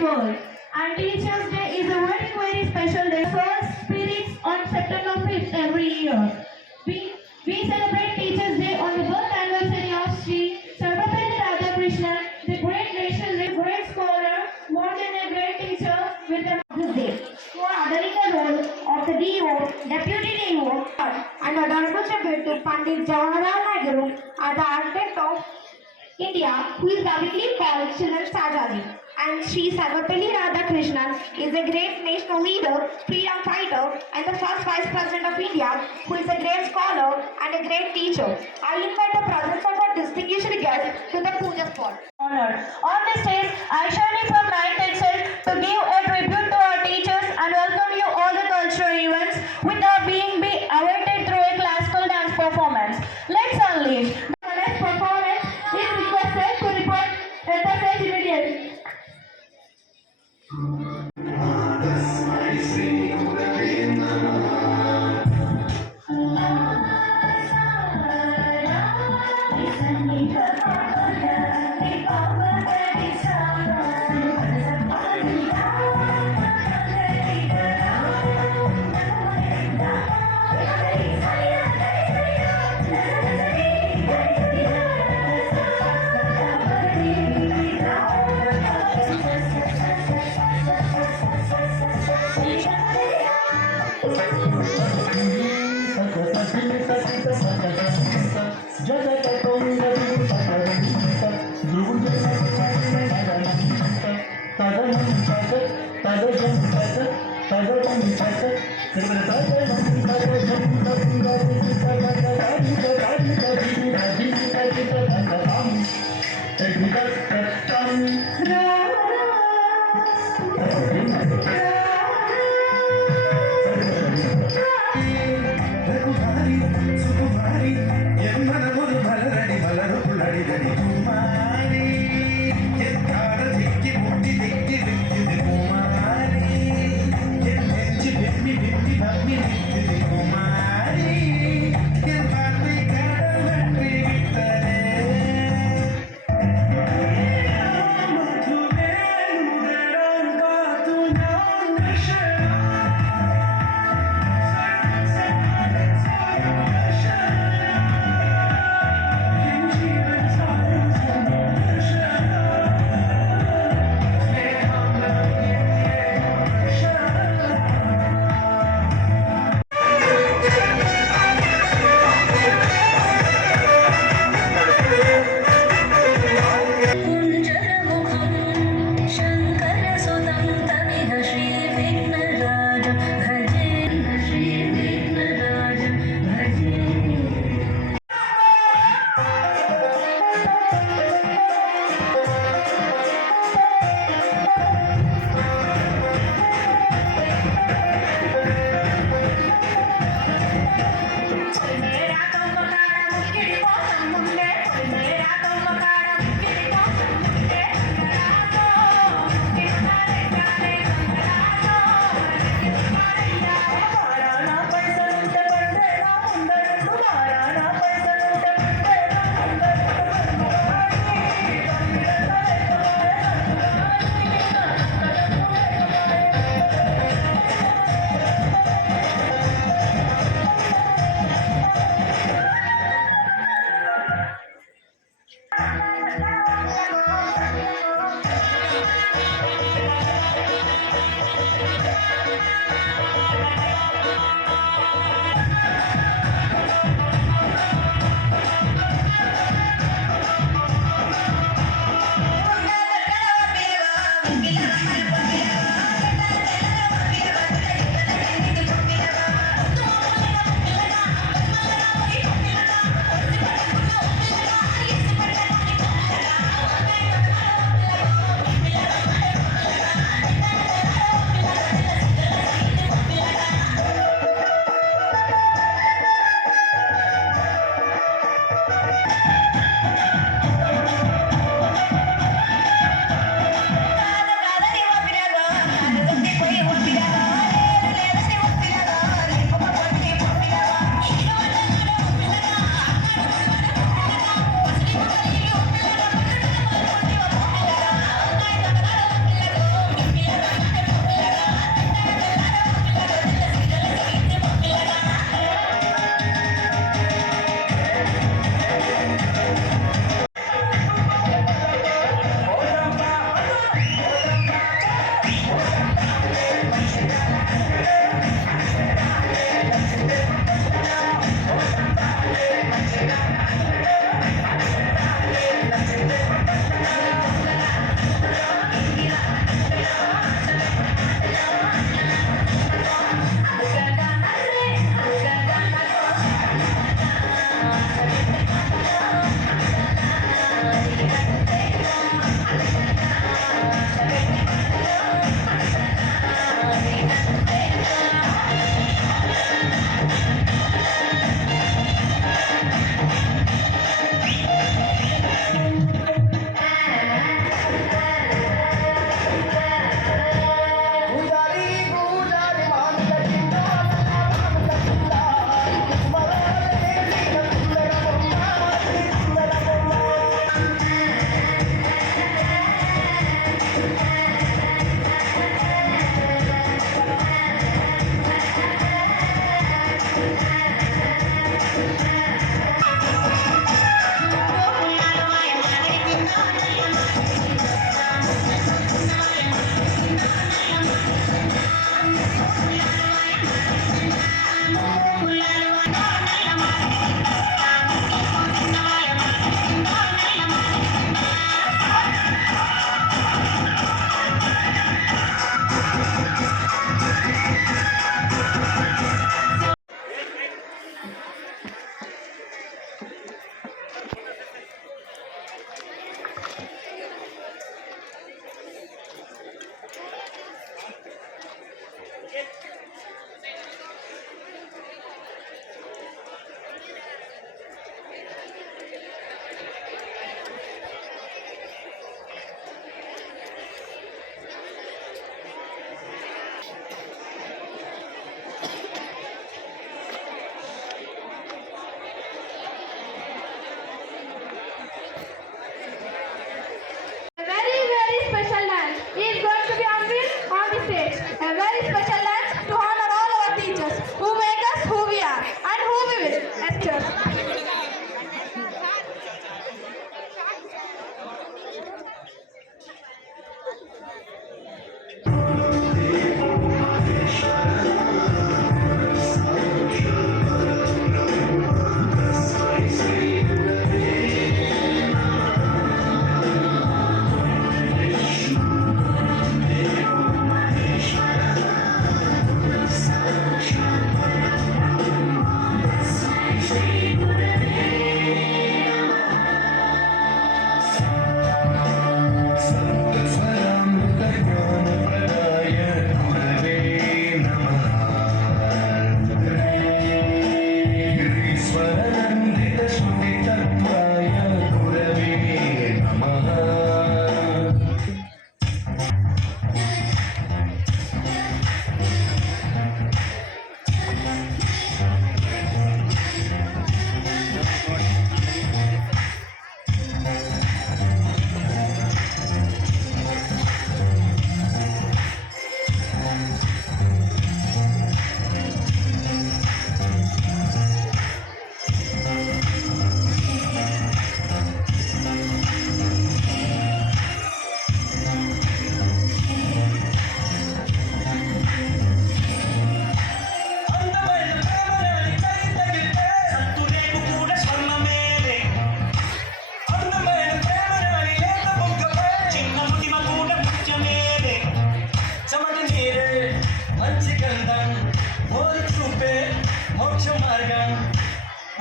world. And Teachers Day is a very special day. First spirits on September 5th every year. We, we celebrate Teachers Day on the birth anniversary of Sri Sarvapalli Radhakrishnan, the great nation, the great scholar, more than a great teacher with a this day. Who are adhering the role of the DO, Deputy DO, and a honorable tribute to Pandit Jawaharlal Nehru as the architect of India, who is lovingly called Children's Sajaji. And Sri Sarvapalli Radhakrishnan is a great national leader, freedom fighter, and the first Vice President of India, who is a great scholar and a great teacher. I invite the presence of our distinguished guest to the puja spot. Honored. On this stage, I journey from 9th itself to give a tribute to our teachers and welcome you all the cultural events without being awaited through a classical dance performance. Let's unleash. The next performance is requested to report at the stage immediately.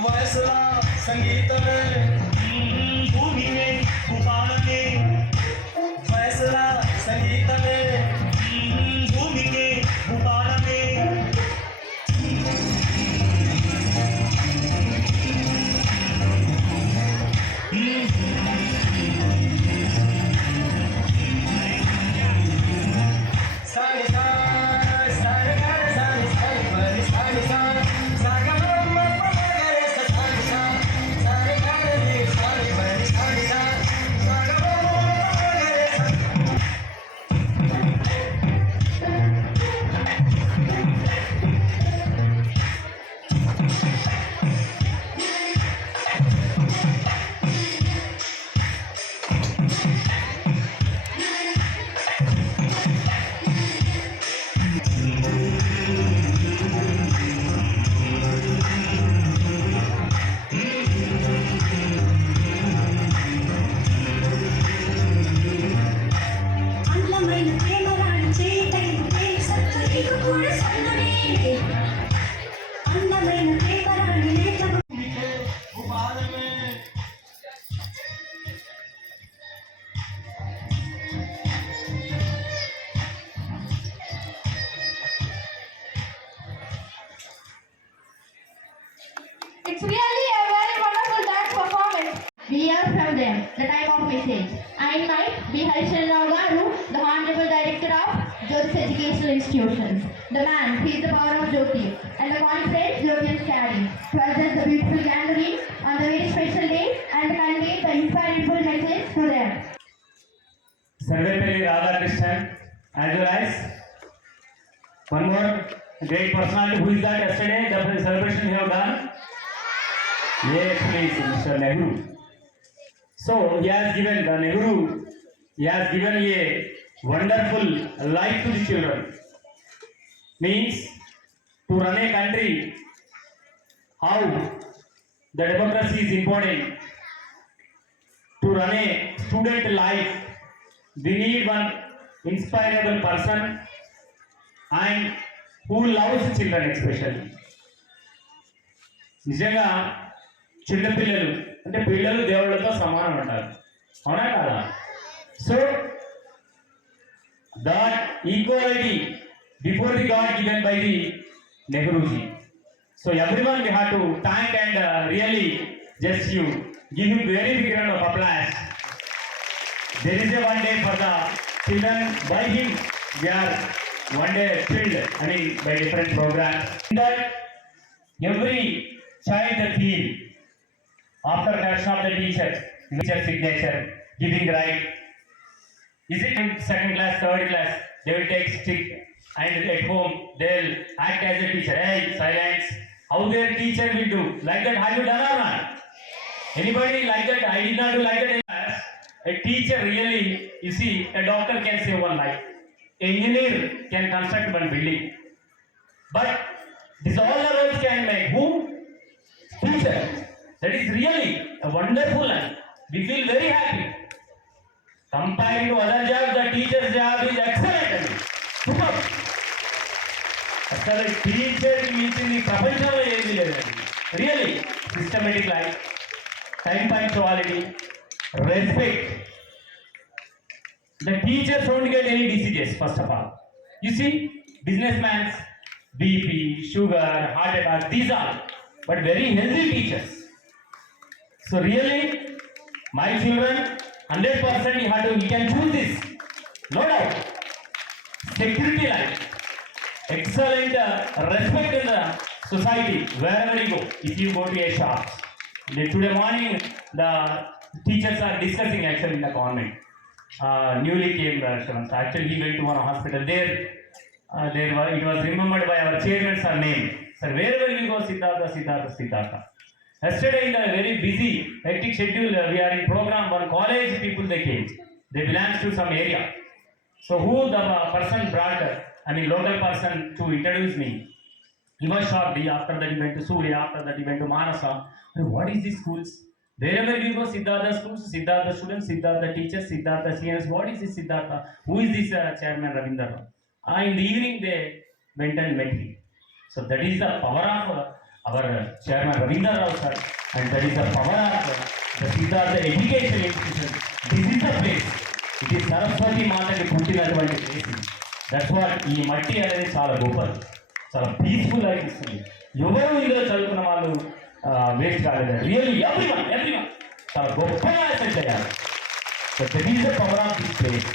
फैसला संगीत में भूमि में भूपाल में फैसला संगीत में भूमि के भूपाल में सारे सा सारे गा सारे सारे परे सारे सा सागा म प ग रे सा सारे सा सारे गा रे सारे परे सारे सा सागा म प ग रे सा అందమైన ప్రేమరాణి చేయటైన ప్రేమ సత్తు నీకు కూడా సొంతమే అందమైన ప్రేమరాణి లేక भोपाल में It's really a very wonderful dance performance. We hear from them the type of message. I invite B. Harishan Garu, the Honorable Director of Jyotis Educational Institutions, the man, he is the power of Jyoti, and the conference Jyoti is carrying, to address the beautiful gathering on the very special day and convey the inspirable message to them. Sarvepalli Radhakrishnan, as well as one more great personality. Who is that yesterday? The celebration we have done? Yes, please, Mr. Nehru. So he has given the Nehru. He has given a wonderful life to the children. Means to run a country, how the democracy is important. To run a student life, we need one inspirable person and who loves children especially. నిజంగా చిన్నపిల్లలు అంటే పిల్లలు దేవుళ్ళతో సమానం అంటారు, అవునా కాదా? So that equality before the god given by the Nehruji. So everyone we have to thank and really just you give him very big round of applause. There is a one day for the children. By him, they are one day filled. I mean, by different programs. That every child that feel after correction of the teacher signature, giving right. Is it in second class, third class? They will take stick and at home they will act as a teacher. Hey, silence. How their teacher will do? Like that, have you done or not? Anybody like that? I did not do like that in class. A teacher really, you see, a doctor can save one life. An engineer can construct one building. But this all the roles can make whom? Teacher. That is really a wonderful life. We feel very happy. Comparing to other jobs, the teacher's job is excellent. Super. అసలు టీచర్కి మించింది ప్రపంచంలో ఏమీ లేదండి. Really systematic life, time punctuality, respect. The teachers don't get any diseases, first of all. You see, businessmen, BP, sugar, heart attack, these are, but very healthy teachers. So really, my children, 100% you can choose this, no doubt. Security life, excellent respect in the society, wherever you go. If you go to a shop, today morning, the teachers are discussing actually in the government. Newly came restaurants. Actually, he went to one hospital. There it was remembered by our chairman, sir name. Sir, wherever we go, Siddhartha, Siddhartha, Siddhartha. Yesterday, in the very busy, hectic schedule, we are in program. One college people they came. They belong to some area. So who the person brought? I mean, local person to introduce me. He was shocked. After that, he went to Surya. After that, he went to Manasa. What is these schools? Wherever we go, Siddhartha schools, Siddhartha students, Siddhartha teachers, Siddhartha seniors. What is this Siddhartha? Who is this chairman Ravindra Rao? In the evening, they went and met him. So that is the power of our chairman Ravindra Rao sir, and that is the power of the Siddhartha Education Institution. This is the place. It is Saraswati Mataki పుట్టినటువంటి place. That's what ఈ మట్టి అనేది చాలా గొప్పది, చాలా peaceful అనిపిస్తుంది. ఎవరు ఇందులో చదువుకున్న వాళ్ళు వేస్ట్ కాలేదు. రియల్లీ ఎవ్రీవన్ చాలా గొప్పగా అసెప్ట్ చేయాలి. So that is the power of this place.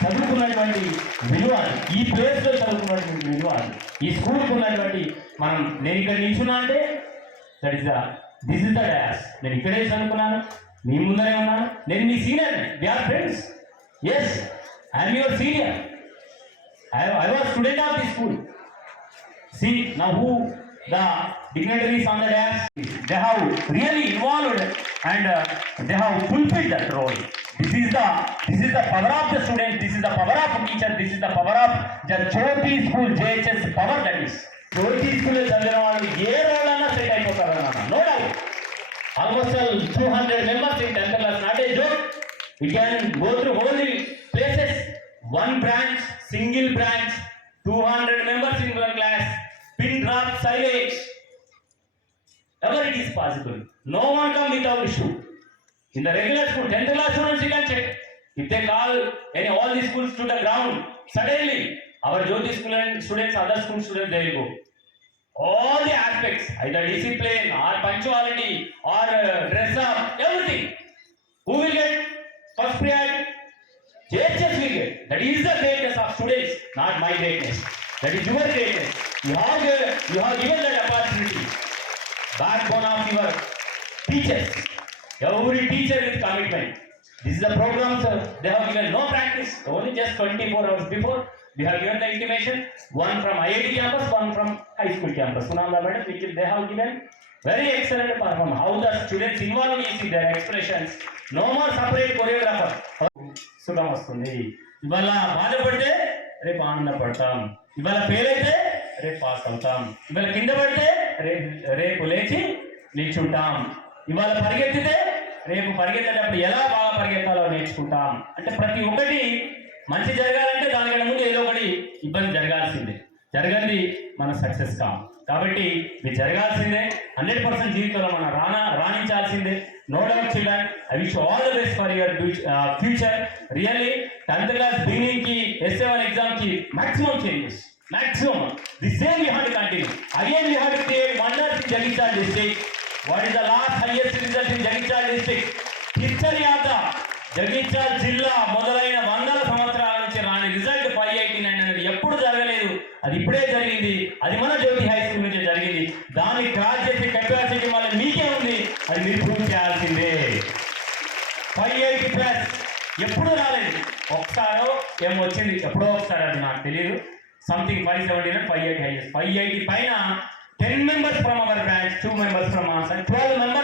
చదువుకున్నటువంటి విలువ, ఈ ప్లేస్లో చదువుకున్నటువంటి విలువ, ఈ స్కూల్కి ఉన్నటువంటి నేను ఇక్కడ నిల్చున్నా అంటే దిస్ ఇస్ ద డాష్. నేను ఇక్కడే చదువుకున్నాను, మీ ముందరే ఉన్నాను, నేను మీ senior, we are friends. Yes, I'm your senior. I was student of this school. See now who the dignitaries on the dais, they have really involved and they have fulfilled that role. This is the power of the student. This is the power of teacher. This is the power of the Jyoti School JHS power. That is Jyoti School చదివిన వాళ్ళు ఏ role అన్నా set అయిపోతారన్న, no doubt. Almost 200 members in 10th class, not a joke. We can go through all the places. One branch, single branch, 200 members in one class, pin drop silage. Ever it is possible. No one come without issue. In the regular school, 10th class students you can check. If they call all the schools to the ground, suddenly our Jyoti school and students, other school students, they will go. All the aspects, either discipline or punctuality or dress up, everything. Who will get first priority? JHS will get. That is the greatness of students, not my greatness. That is your greatness. You have given that opportunity. Backbone of your teachers. Every teacher with commitment. This is the program, sir. They have given no practice. Only just 24 hours before, we have given the intimation. One from IIT campus, one from high school campus. Sunanda madam, which they have given very excellent performance. How the students involved in their expressions. No more separate choreographer. సుఖం వస్తుంది. ఇవాళ బాధపడితే రేపు ఆనందపడతాం, ఇవాళ fail అయితే రేపు pass అవుతాం, ఇవాళ కింద పడితే రేపు లేచి నిల్చుంటాం, ఇవాళ పరిగెత్తితే రేపు పరిగెత్తేటప్పుడు ఎలా బాగా పరిగెత్తాలో నేర్చుకుంటాం. అంటే ప్రతి ఒక్కటి మంచి జరగాలంటే దానికంటే ముందు ఏదో ఒకటి ఇబ్బంది జరగాల్సిందే. జరగంది మన సక్సెస్ కాం. కాబట్టి ఇది జరగాల్సిందే. 100% జీవితంలో మనం రాణించాల్సిందే. No doubt children, I wish you all the best for your future. Really, 10th class beginning ki S7 exam ki maximum changes. Maximum. The same we have to continue. Again we have to create wonders in Jagityal district. What is the last highest result in Jagityal district? History of the Jagityal జిల్లా మొదలైన 100 సంవత్సరాల నుంచి రాని result 589 అనేది ఎప్పుడు జరగలేదు. అది ఇప్పుడే జరిగింది. అది మన జ్యోతి హై స్కూల్ నుంచి జరిగింది. దాన్ని క్రాస్ చేసే కెపాసిటీ మళ్ళీ మీకే ఉంది. అది మీరు ప్రూవ్ చేయాల్సిందే. 580+ ఎప్పుడు రాలేదు. ఒకసారో ఏమో వచ్చింది, ఎప్పుడో ఒకసారి, అది నాకు తెలియదు. Something 579, 580 highest. 580 పైన 10 members from our branch, 2 members from our side, 12 members